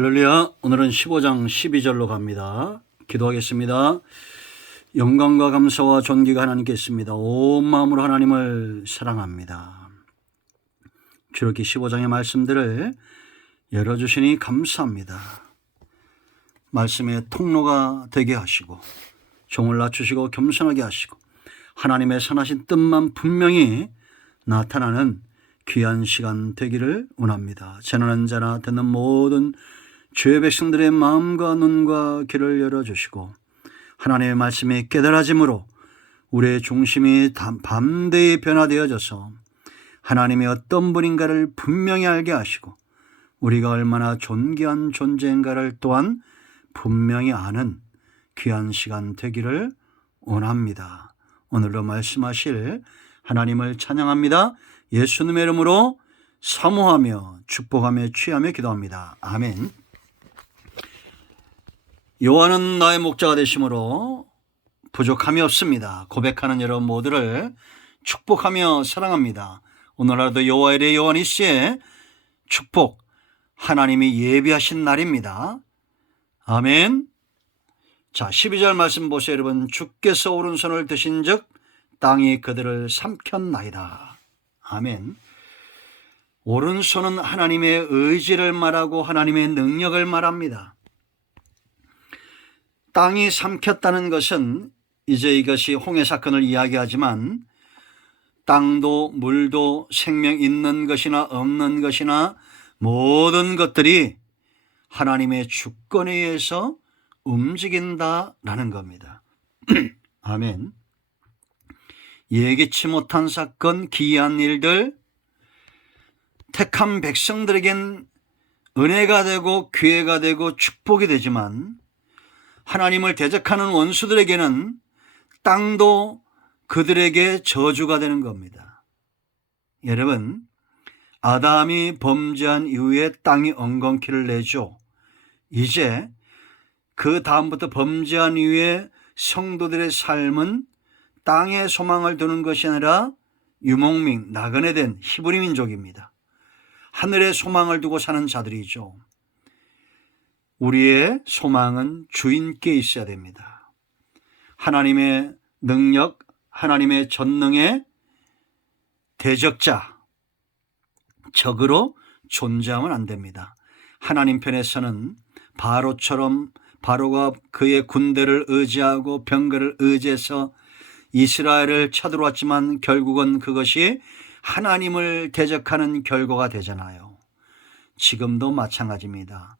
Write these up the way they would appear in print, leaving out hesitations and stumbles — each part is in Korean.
할렐루야. 오늘은 15장 12절로 갑니다. 기도하겠습니다. 영광과 감사와 존귀가 하나님께 있습니다. 온 마음으로 하나님을 사랑합니다. 이렇게 15장의 말씀들을 열어주시니 감사합니다. 말씀의 통로가 되게 하시고 종을 낮추시고 겸손하게 하시고 하나님의 선하신 뜻만 분명히 나타나는 귀한 시간 되기를 원합니다. 전하는 자나 듣는 모든 주의 백성들의 마음과 눈과 귀를 열어주시고 하나님의 말씀이 깨달아짐으로 우리의 중심이 밤대에 변화되어져서 하나님이 어떤 분인가를 분명히 알게 하시고 우리가 얼마나 존귀한 존재인가를 또한 분명히 아는 귀한 시간 되기를 원합니다. 오늘도 말씀하실 하나님을 찬양합니다. 예수님의 이름으로 사모하며 축복하며 취하며 기도합니다. 아멘. 여호와는 나의 목자가 되심으로 부족함이 없습니다. 고백하는 여러분 모두를 축복하며 사랑합니다. 오늘 하루도 여호와의 이레 여호와 니시의 축복 하나님이 예비하신 날입니다. 아멘. 자, 12절 말씀 보세요. 여러분, 주께서 오른손을 드신 즉 땅이 그들을 삼켰나이다. 아멘. 오른손은 하나님의 의지를 말하고 하나님의 능력을 말합니다. 땅이 삼켰다는 것은 이제 이것이 홍해 사건을 이야기하지만 땅도 물도 생명 있는 것이나 없는 것이나 모든 것들이 하나님의 주권에 의해서 움직인다라는 겁니다. 아멘. 예기치 못한 사건, 기이한 일들, 택한 백성들에겐 은혜가 되고 기회가 되고 축복이 되지만 하나님을 대적하는 원수들에게는 땅도 그들에게 저주가 되는 겁니다. 여러분, 아담이 범죄한 이후에 땅이 엉겅퀴를 내죠. 이제 그 다음부터 범죄한 이후에 성도들의 삶은 땅에 소망을 두는 것이 아니라 유목민, 나그네 된 히브리 민족입니다. 하늘에 소망을 두고 사는 자들이죠. 우리의 소망은 주인께 있어야 됩니다. 하나님의 능력, 하나님의 전능의 대적자, 적으로 존재하면 안 됩니다. 하나님 편에서는 바로처럼 바로가 그의 군대를 의지하고 병거를 의지해서 이스라엘을 쳐들어왔지만 결국은 그것이 하나님을 대적하는 결과가 되잖아요. 지금도 마찬가지입니다.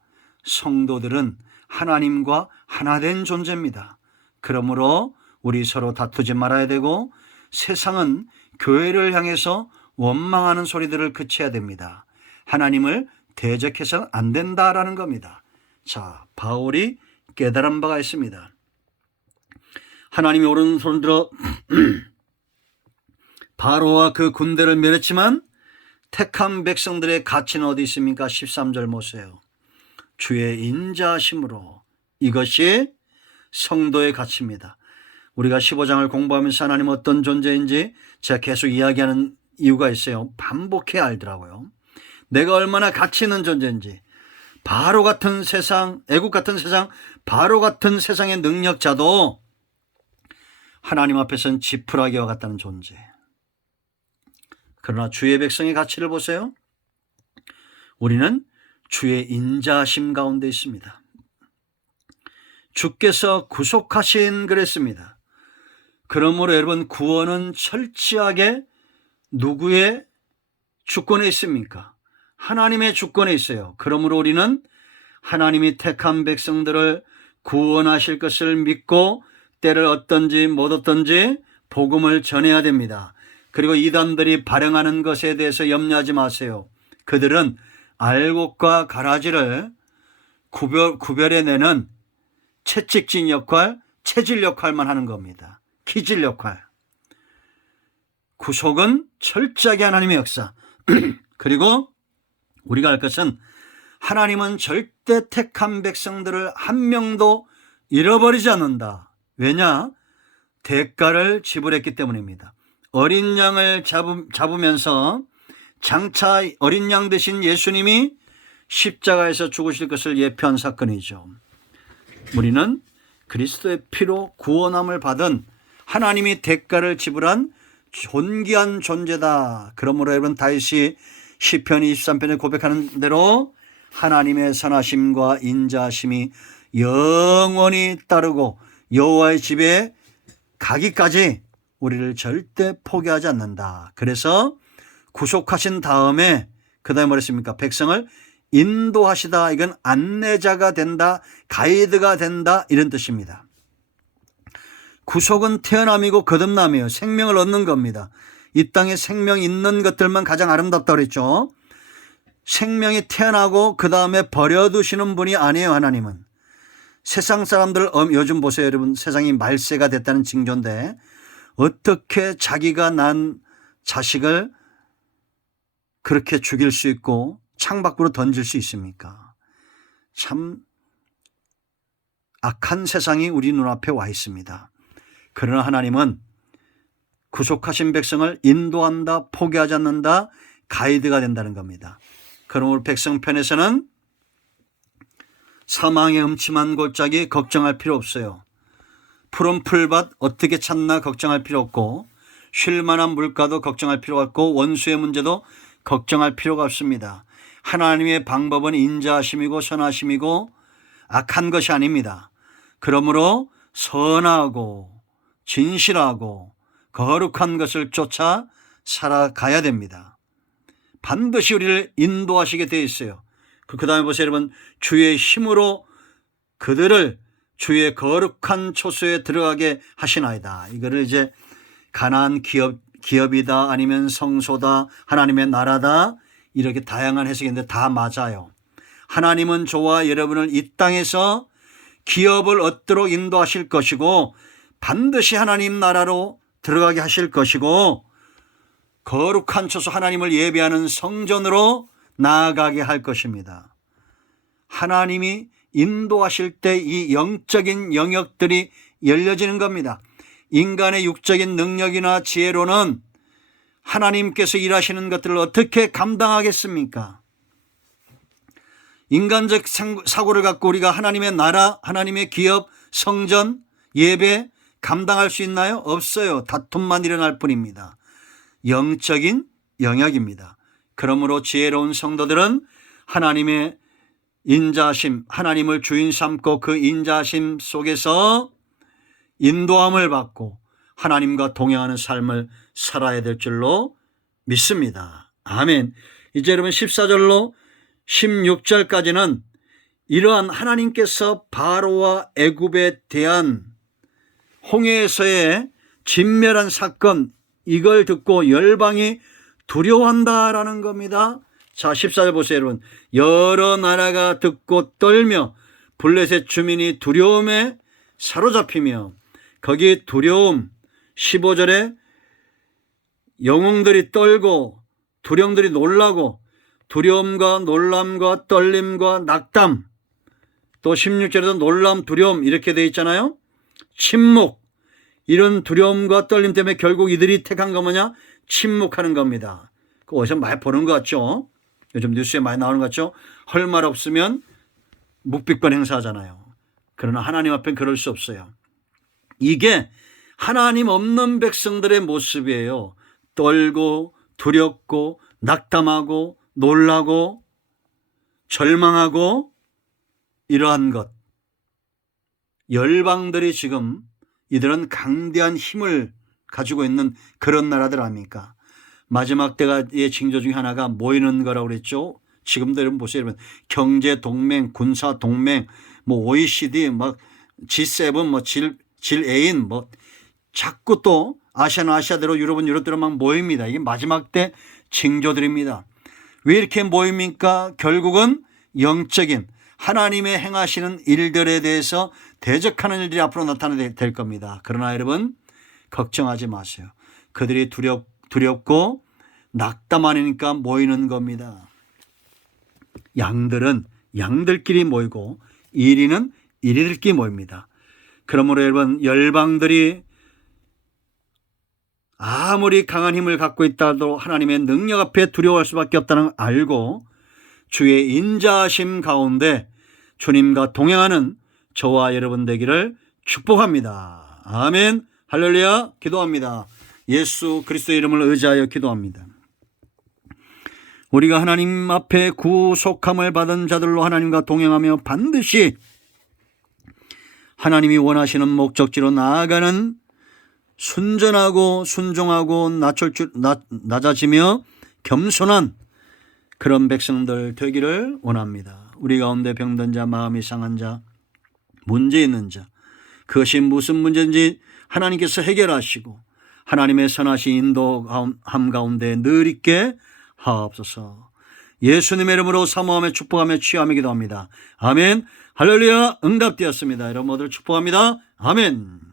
성도들은 하나님과 하나된 존재입니다. 그러므로 우리 서로 다투지 말아야 되고 세상은 교회를 향해서 원망하는 소리들을 그쳐야 됩니다. 하나님을 대적해서는 안 된다라는 겁니다. 자, 바울이 깨달은 바가 있습니다. 하나님이 오른손을 들어 바로와 그 군대를 멸했지만 택한 백성들의 가치는 어디 있습니까? 13절 보세요. 주의 인자하심으로 이것이 성도의 가치입니다. 우리가 15장을 공부하면서 하나님 어떤 존재인지 제가 계속 이야기하는 이유가 있어요. 반복해야 알더라고요. 내가 얼마나 가치 있는 존재인지. 바로 같은 세상, 애국 같은 세상, 바로 같은 세상의 능력자도 하나님 앞에서는 지푸라기와 같다는 존재. 그러나 주의 백성의 가치를 보세요. 우리는 주의 인자하심 가운데 있습니다. 주께서 구속하신 그랬습니다. 그러므로 여러분, 구원은 철저하게 누구의 주권에 있습니까? 하나님의 주권에 있어요. 그러므로 우리는 하나님이 택한 백성들을 구원하실 것을 믿고 때를 얻든지 못 얻든지 복음을 전해야 됩니다. 그리고 이단들이 발행하는 것에 대해서 염려하지 마세요. 그들은 알곡과 가라지를 구별해내는 채찍질 역할, 체질 역할만 하는 겁니다. 키질 역할. 구속은 철저하게 하나님의 역사. 그리고 우리가 알 것은 하나님은 절대 택한 백성들을 한 명도 잃어버리지 않는다. 왜냐? 대가를 지불했기 때문입니다. 어린 양을 잡으면서 장차 어린 양 되신 예수님이 십자가에서 죽으실 것을 예표한 사건이죠. 우리는 그리스도의 피로 구원함을 받은 하나님이 대가를 지불한 존귀한 존재다. 그러므로 여러분 다윗이 시편 23편에 고백하는 대로 하나님의 선하심과 인자하심이 영원히 따르고 여호와의 집에 가기까지 우리를 절대 포기하지 않는다. 그래서 구속하신 다음에 그 다음에 뭐랬습니까? 백성을 인도하시다. 이건 안내자가 된다, 가이드가 된다, 이런 뜻입니다. 구속은 태어남이고 거듭남이에요. 생명을 얻는 겁니다. 이 땅에 생명 있는 것들만 가장 아름답다고 그랬죠. 생명이 태어나고 그 다음에 버려두시는 분이 아니에요. 하나님은. 세상 사람들 요즘 보세요. 여러분, 세상이 말세가 됐다는 징조인데 어떻게 자기가 난 자식을 그렇게 죽일 수 있고 창밖으로 던질 수 있습니까? 참 악한 세상이 우리 눈앞에 와 있습니다. 그러나 하나님은 구속하신 백성을 인도한다, 포기하지 않는다, 가이드가 된다는 겁니다. 그러므로 백성 편에서는 사망의 음침한 골짜기 걱정할 필요 없어요. 푸른 풀밭 어떻게 찾나 걱정할 필요 없고, 쉴 만한 물가도 걱정할 필요가 없고, 원수의 문제도 걱정할 필요가 없습니다. 하나님의 방법은 인자하심이고 선하심이고 악한 것이 아닙니다. 그러므로 선하고 진실하고 거룩한 것을 쫓아 살아가야 됩니다. 반드시 우리를 인도하시게 되어 있어요. 그 다음에 보세요, 여러분. 주의 힘으로 그들을 주의 거룩한 초소에 들어가게 하시나이다. 이거를 이제 가나안 기업이다, 아니면 성소다, 하나님의 나라다, 이렇게 다양한 해석인데 다 맞아요. 하나님은 저와 여러분을 이 땅에서 기업을 얻도록 인도하실 것이고 반드시 하나님 나라로 들어가게 하실 것이고 거룩한 초소 하나님을 예배하는 성전으로 나아가게 할 것입니다. 하나님이 인도하실 때 이 영적인 영역들이 열려지는 겁니다. 인간의 육적인 능력이나 지혜로는 하나님께서 일하시는 것들을 어떻게 감당하겠습니까? 인간적 사고를 갖고 우리가 하나님의 나라, 하나님의 기업, 성전, 예배 감당할 수 있나요? 없어요. 다툼만 일어날 뿐입니다. 영적인 영역입니다. 그러므로 지혜로운 성도들은 하나님의 인자하심, 하나님을 주인 삼고 그 인자하심 속에서 인도함을 받고 하나님과 동행하는 삶을 살아야 될 줄로 믿습니다. 아멘. 이제 여러분 14절로 16절까지는 이러한 하나님께서 바로와 애굽에 대한 홍해에서의 진멸한 사건, 이걸 듣고 열방이 두려워한다라는 겁니다. 자, 14절 보세요, 여러분. 여러 나라가 듣고 떨며 블레셋 주민이 두려움에 사로잡히며, 거기 두려움, 15절에 영웅들이 떨고 두령들이 놀라고, 두려움과 놀람과 떨림과 낙담, 또 16절에도 놀람, 두려움 이렇게 되어 있잖아요. 침묵, 이런 두려움과 떨림 때문에 결국 이들이 택한 거 뭐냐? 침묵하는 겁니다. 그거 어디서 많이 보는 것 같죠? 요즘 뉴스에 많이 나오는 것 같죠? 할 말 없으면 묵비권 행사하잖아요. 그러나 하나님 앞엔 그럴 수 없어요. 이게 하나님 없는 백성들의 모습이에요. 떨고 두렵고 낙담하고 놀라고 절망하고 이러한 것. 열방들이 지금 이들은 강대한 힘을 가지고 있는 그런 나라들 아닙니까? 마지막 때의 징조 중에 하나가 모이는 거라고 그랬죠. 지금도 여러분 보세요. 여러분. 경제 동맹, 군사 동맹, 뭐 OECD, 막 G7, 뭐 질애인, 뭐 자꾸 또 아시아대로 유럽은 유럽대로 막 모입니다. 이게 마지막 때 징조들입니다. 왜 이렇게 모입니까? 결국은 영적인 하나님의 행하시는 일들에 대해서 대적하는 일들이 앞으로 나타나게 될 겁니다. 그러나 여러분 걱정하지 마세요. 그들이 두렵고 낙담하니까 모이는 겁니다. 양들은 양들끼리 모이고 이리는 이리들끼리 모입니다. 그러므로 여러분 열방들이 아무리 강한 힘을 갖고 있다도 하나님의 능력 앞에 두려워할 수밖에 없다는 걸 알고 주의 인자하심 가운데 주님과 동행하는 저와 여러분 되기를 축복합니다. 아멘. 할렐루야. 기도합니다. 예수 그리스도의 이름을 의지하여 기도합니다. 우리가 하나님 앞에 구속함을 받은 자들로 하나님과 동행하며 반드시 하나님이 원하시는 목적지로 나아가는 순전하고 순종하고 낮아지며 겸손한 그런 백성들 되기를 원합니다. 우리 가운데 병든 자, 마음이 상한 자, 문제 있는 자, 그것이 무슨 문제인지 하나님께서 해결하시고 하나님의 선하신 인도함 가운데 늘 있게 하옵소서. 예수님의 이름으로 사모하며 축복하며 취하며 기도합니다. 아멘. 할렐루야. 응답되었습니다. 여러분 모두 축복합니다. 아멘.